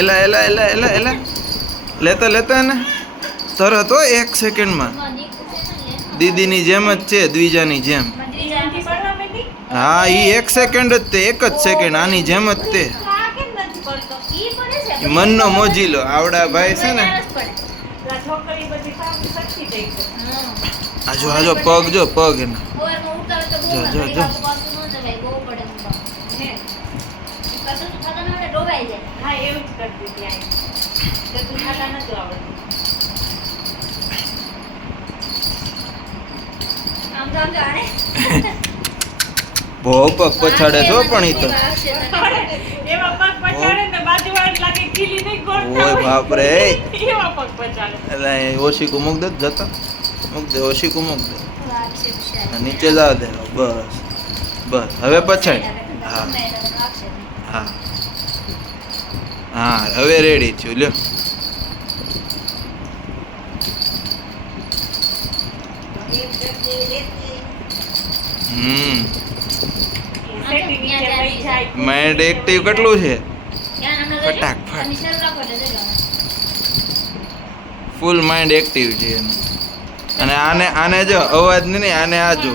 એલા એલા એલા એલા એલા લેતા લેતા ને તરત હો 1 સેકન્ડમાં દીદીની જેમ જ છે દ્વિજાની જેમ હા ઈ 1 સેકન્ડ જ તે 1 જ સેકન્ડ આની જેમ જ તે મનનો મોજીલો આવડા ભાઈ છે ને આજો આજો પગ જો પગ એના જો જો જો બહુ પગ પછાડે છો પણ ઈ તો ઓય બાપ રે એટલે ઓશીકુ મૂક દે જતા મૂક દે ઓશીકુ મૂક દે નીચે જવા દે બસ બસ હવે પછાડ હા હા હા હવે રેડી છું લ્યો માઇન્ડ એક્ટિવ કેટલું છે ફટાફટ ફૂલ માઇન્ડ એક્ટિવ છે એનું અને આને આને જો અવાજ નહીં આને આ જો